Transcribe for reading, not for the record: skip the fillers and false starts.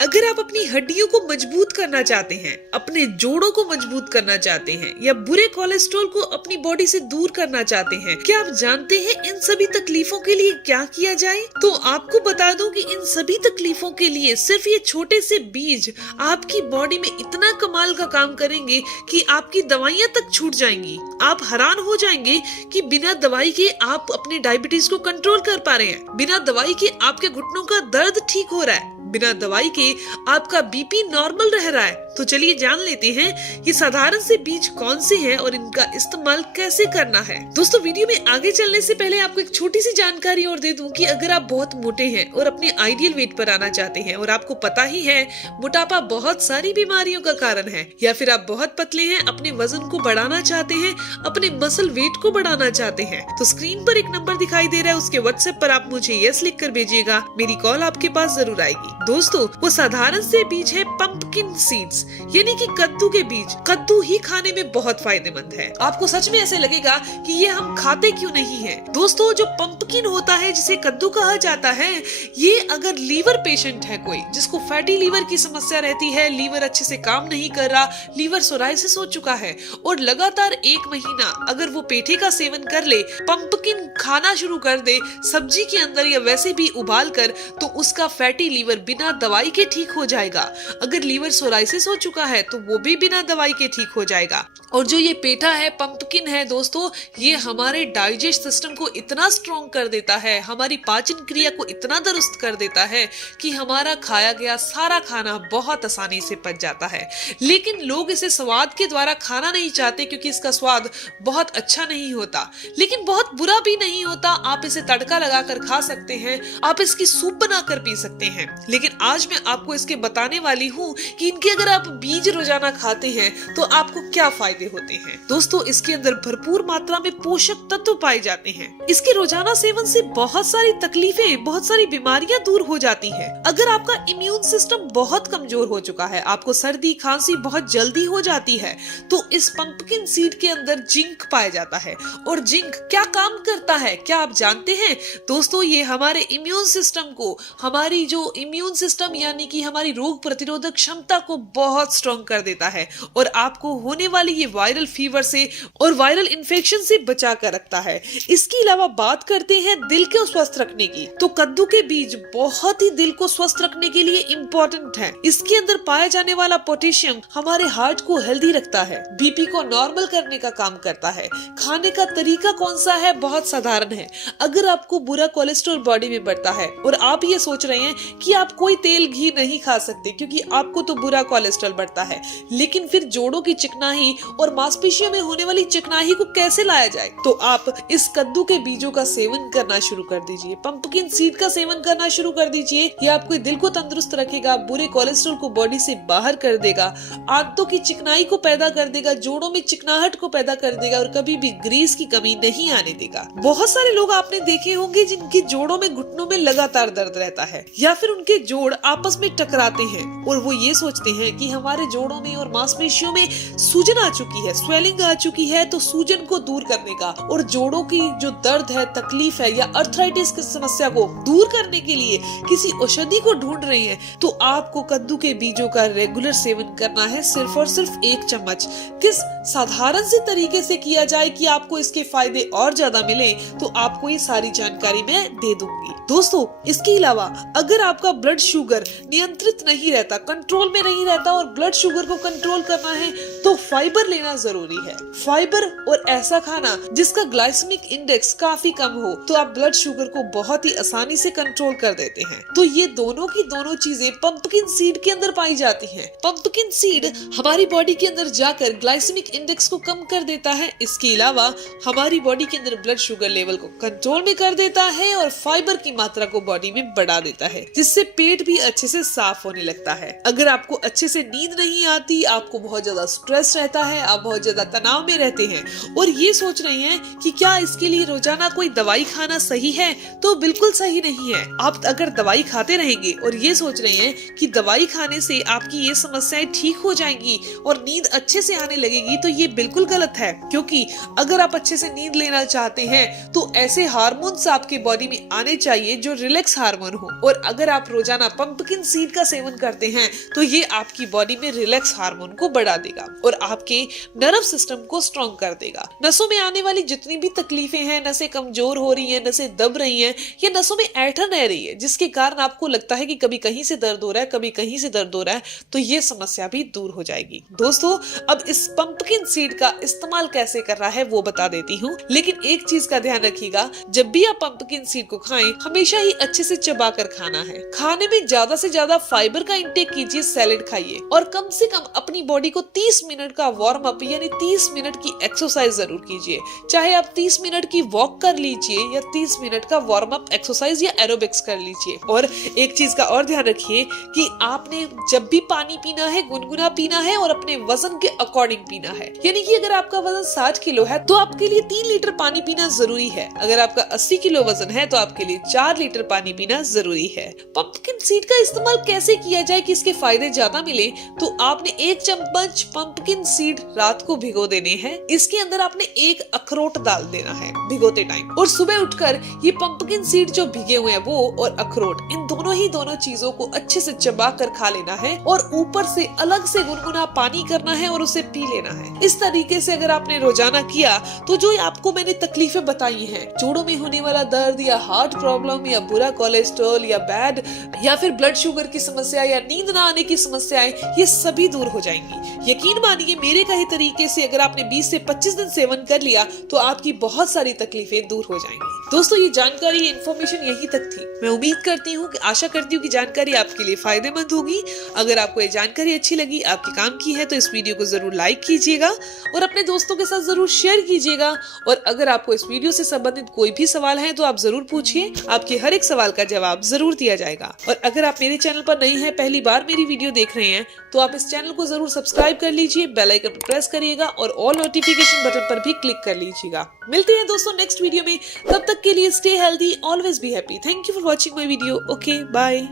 अगर आप अपनी हड्डियों को मजबूत करना चाहते हैं, अपने जोड़ों को मजबूत करना चाहते हैं या बुरे कोलेस्ट्रॉल को अपनी बॉडी से दूर करना चाहते हैं, क्या आप जानते हैं इन सभी तकलीफों के लिए क्या किया जाए? तो आपको बता दूं कि इन सभी तकलीफों के लिए सिर्फ ये छोटे से बीज आपकी बॉडी में इतना कमाल का काम करेंगे कि आपकी दवाइयां तक छूट जाएंगी। आप हैरान हो जाएंगे कि बिना दवाई के आप अपने डायबिटीज को कंट्रोल कर पा रहे हैं, बिना दवाई के आपके घुटनों का दर्द ठीक हो रहा है, बिना दवाई के आपका बीपी नॉर्मल रह रहा है। तो चलिए जान लेते हैं ये साधारण से बीज कौन से हैं और इनका इस्तेमाल कैसे करना है। दोस्तों, वीडियो में आगे चलने से पहले आपको एक छोटी सी जानकारी और दे दूं कि अगर आप बहुत मोटे हैं और अपने आइडियल वेट पर आना चाहते हैं और आपको पता ही है मोटापा बहुत सारी बीमारियों का कारण है, या फिर आप बहुत पतले हैं, अपने वजन को बढ़ाना चाहते हैं, अपने मसल वेट को बढ़ाना चाहते हैं, तो स्क्रीन पर एक नंबर दिखाई दे रहा है, उसके व्हाट्सएप पर आप मुझे यस लिख कर भेजिएगा। मेरी कॉल आपके पास जरूर आएगी। दोस्तों, वो साधारण से बीज है पंपकिन सीड्स, यानी कि कद्दू के बीज। कद्दू ही खाने में बहुत फायदेमंद है। आपको सच में ऐसे लगेगा कि ये हम खाते क्यों नहीं हैं। दोस्तों, जो पंपकिन होता है, जिसे कद्दू कहा जाता है, ये अगर लीवर पेशेंट है कोई जिसको फैटी लीवर की समस्या रहती है, लीवर अच्छे से काम नहीं कर रहा, लीवर सोराइसिस हो चुका है और लगातार 1 महीना अगर वो पेठे का सेवन कर ले, पंपकिन खाना शुरू कर दे सब्जी के अंदर या वैसे भी उबाल कर, तो उसका फैटी लीवर बिना दवाई के ठीक हो जाएगा। अगर लीवर सोराइसिस हो चुका है तो वो भी बिना दवाई के ठीक हो जाएगा। और जो ये पेठा है, पंपकिन है दोस्तों, ये हमारे डाइजेस्ट सिस्टम को इतना स्ट्रॉन्ग कर देता है, हमारी पाचन क्रिया को इतना दुरुस्त कर देता है कि हमारा खाया गया सारा खाना बहुत आसानी से पच जाता है। लेकिन लोग इसे स्वाद के द्वारा खाना नहीं चाहते क्योंकि इसका स्वाद बहुत अच्छा नहीं होता, लेकिन बहुत बुरा भी नहीं होता। आप इसे तड़का लगाकर खा सकते हैं, आप इसकी सूप बनाकर पी सकते हैं। लेकिन आज मैं आपको इसके बताने वाली हूँ कि इनके अगर आप बीज रोजाना खाते हैं तो आपको क्या फायदे होते हैं। दोस्तों, इसके अंदर भरपूर मात्रा में पोषक तत्व पाए जाते हैं। इसके रोजाना सेवन से बहुत सारी तकलीफें, बहुत सारी बीमारियां दूर हो जाती हैं। अगर आपका इम्यून सिस्टम बहुत कमजोर हो चुका है, आपको सर्दी खांसी बहुत जल्दी हो जाती है, तो इस पंपकिन सीड के अंदर जिंक पाया जाता है। और जिंक क्या काम करता है, क्या आप जानते हैं? दोस्तों, ये हमारे इम्यून सिस्टम को, हमारी जो इम्यून सिस्टम यानी कि हमारी रोग प्रतिरोधक क्षमता को बहुत स्ट्रॉन्ग कर देता है और आपको होने वाली ये वायरल फीवर से और वायरल इन्फेक्शन से बचा कर रखता है। इसके अलावा बात करते हैं दिल को स्वस्थ रखने की, तो कद्दू के बीज बहुत ही दिल को स्वस्थ रखने के लिए इम्पोर्टेंट है। इसके अंदर पाया जाने वाला पोटेशियम हमारे हार्ट को हेल्दी रखता है, बीपी को नॉर्मल करने का काम करता है। खाने का तरीका कौन सा है? बहुत साधारण है। अगर आपको बुरा कोलेस्ट्रॉल बॉडी में बढ़ता है और आप ये सोच रहे हैं कि आप कोई तेल घी नहीं खा सकते क्योंकि आपको तो बुरा कोलेस्ट्रॉल बढ़ता है, लेकिन फिर जोड़ों की चिकनाई और मांसपेशियों में होने वाली चिकनाई को कैसे लाया जाए? तो आप इस कद्दू के बीजों का सेवन करना शुरू कर दीजिए, पंपकिन सीड का सेवन करना शुरू कर दीजिए। ये आपके दिल को तंदुरुस्त रखेगा, बुरे कोलेस्ट्रॉल को बॉडी से बाहर कर देगा, आंतों की चिकनाई को पैदा कर देगा, जोड़ों में चिकनाहट को पैदा कर देगा और कभी भी ग्रीस की कमी नहीं आने देगा। बहुत सारे लोग आपने देखे होंगे जिनके जोड़ों में, घुटनों में लगातार दर्द रहता है, या फिर उनके जोड़ आपस में टकराते हैं और वो ये सोचते हैं कि हमारे जोड़ों में और मांसपेशियों में सूजन आ चुकी है, स्वेलिंग आ चुकी है, तो सूजन को दूर करने का और जोड़ों की जो दर्द है, तकलीफ है या अर्थराइटिस की समस्या को दूर करने के लिए किसी औषधि को ढूंढ रहे हैं, तो आपको कद्दू के बीजों का रेगुलर सेवन करना है, सिर्फ और सिर्फ 1 चम्मच। किस साधारण से तरीके से किया जाए कि आपको इसके फायदे और ज्यादा मिले, तो आपको ये सारी जानकारी मैं दे दूंगी। दोस्तों, इसके अलावा अगर आपका ब्लड शुगर नियंत्रित नहीं रहता, कंट्रोल में नहीं रहता और ब्लड शुगर को कंट्रोल करना है, तो फाइबर लेना जरूरी है। फाइबर और ऐसा खाना जिसका ग्लाइसेमिक इंडेक्स काफी कम हो, तो आप ब्लड शुगर को बहुत ही आसानी से कंट्रोल कर देते हैं। तो ये दोनों की दोनों चीजें पंपकिन सीड के अंदर पाई जाती हैं। पंपकिन सीड हमारी बॉडी के अंदर जाकर ग्लाइसेमिक इंडेक्स को कम कर देता है। इसके अलावा हमारी बॉडी के अंदर ब्लड शुगर लेवल को कंट्रोल में कर देता है और फाइबर की मात्रा को बॉडी में बढ़ा देता है, जिससे पेट भी अच्छे से साफ होने लगता है। अगर आपको अच्छे से नींद नहीं आती, आपको बहुत ज्यादा स्ट्रेस रहता है, आप बहुत ज्यादा तनाव में रहते हैं और ये सोच रहे हैं कि क्या इसके लिए रोजाना कोई दवाई खाना सही है, तो बिल्कुल सही नहीं है। आप अगर दवाई खाते रहेंगे और ये सोच रहे हैं कि दवाई खाने से आपकी ये समस्याएं ठीक हो जाएंगी और नींद अच्छे से आने लगेगी, तो ये बिल्कुल गलत है। क्योंकि अगर आप अच्छे से नींद लेना चाहते हैं तो ऐसे हार्मोन्स आपकी बॉडी में आने चाहिए जो रिलैक्स हार्मोन हो, और अगर आप रोजाना पंपकिन सीड का सेवन करते हैं तो ये आपकी बॉडी में रिलैक्स हार्मोन को बढ़ा देगा और आपके नर्व सिस्टम को स्ट्रॉन्ग कर देगा। नसों में आने वाली जितनी भी तकलीफें हैं, नसें कमजोर हो रही हैं, नसें दब रही हैं या नसों में ऐंठन रह रही है जिसके कारण आपको लगता है कि कभी कहीं से दर्द हो रहा है, कभी कहीं से दर्द हो रहा है, तो ये समस्या भी दूर हो जाएगी। दोस्तों, अब इस पंपकिन सीड का इस्तेमाल कैसे कर रहा है वो बता देती हूँ, लेकिन एक चीज का ध्यान रखिएगा, जब भी आप पंपकिन सीड को खाएं हमेशा ही अच्छे से चबा कर खाना है। खाने में ज्यादा से ज्यादा फाइबर का इंटेक कीजिए, सैलेड खाइए और कम से कम अपनी बॉडी को 30 मिनट का वार्म अप यानी 30 मिनट की एक्सरसाइज जरूर कीजिए। चाहे आप 30 मिनट की वॉक कर लीजिए या 30 मिनट का वार्म अप एक्सरसाइज या एरोबिक्स कर लीजिए। और एक चीज का और ध्यान रखिए कि आपने जब भी पानी पीना है गुनगुना पीना है और अपने वजन के अकॉर्डिंग पीना है। यानी कि अगर आपका वजन 60 किलो है तो आपके लिए 3 लीटर पानी पीना जरूरी है। अगर आपका 80 किलो वजन है तो आपके लिए 4 लीटर पानी पीना जरूरी है। पंपकिन सीड का इस्तेमाल कैसे किया जाए कि इसके फायदे ज्यादा मिले, तो आपने 1 चम्मच पंपकिन सीड रात को भिगो देने हैं। इसके अंदर आपने 1 अखरोट डाल देना है भिगोते टाइम, और सुबह उठकर ये पंपकिन सीड जो भिगे हुए हैं वो और अखरोट, इन दोनों चीजों को अच्छे से चबा कर खा लेना है और ऊपर से अलग से गुनगुना पानी करना है और उसे पी लेना है। इस तरीके से अगर आपने रोजाना किया तो जो आपको मैंने तकलीफें बताई हैं, जोड़ों में होने वाला दर्द या हार्ट प्रॉब्लम या बुरा कोलेस्ट्रॉल या बैड या फिर ब्लड शुगर की समस्या या नींद ना आने की समस्याएं, ये सभी दूर हो जाएंगी। यकीन मानिए, मेरे कहे तरीके से अगर आपने 20 से 25 दिन सेवन कर लिया तो आपकी बहुत सारी तकलीफें दूर हो जाएंगी। दोस्तों, ये जानकारी, ये इन्फॉर्मेशन यहीं तक थी। मैं उम्मीद करती हूँ कि आशा करती हूँ कि जानकारी आपके लिए फायदेमंद होगी। अगर आपको ये जानकारी अच्छी लगी, आपके काम की है, तो इस वीडियो को जरूर लाइक कीजिएगा और अपने दोस्तों के साथ जरूर शेयर कीजिएगा। और अगर आपको इस वीडियो से संबंधित कोई भी सवाल है तो आप जरूर पूछिए, आपके हर एक सवाल का जवाब जरूर दिया जाएगा। और अगर आप मेरे चैनल पर नए हैं, पहली बार मेरी वीडियो देख रहे हैं, तो आप इस चैनल को जरूर सब्सक्राइब कर लीजिए, बेल आइकन पर प्रेस करिएगा और ऑल नोटिफिकेशन बटन पर भी क्लिक कर लीजिएगा। मिलते हैं दोस्तों नेक्स्ट वीडियो में, तब तक के लिए stay healthy, always be happy. Thank you for watching my video. Okay, bye.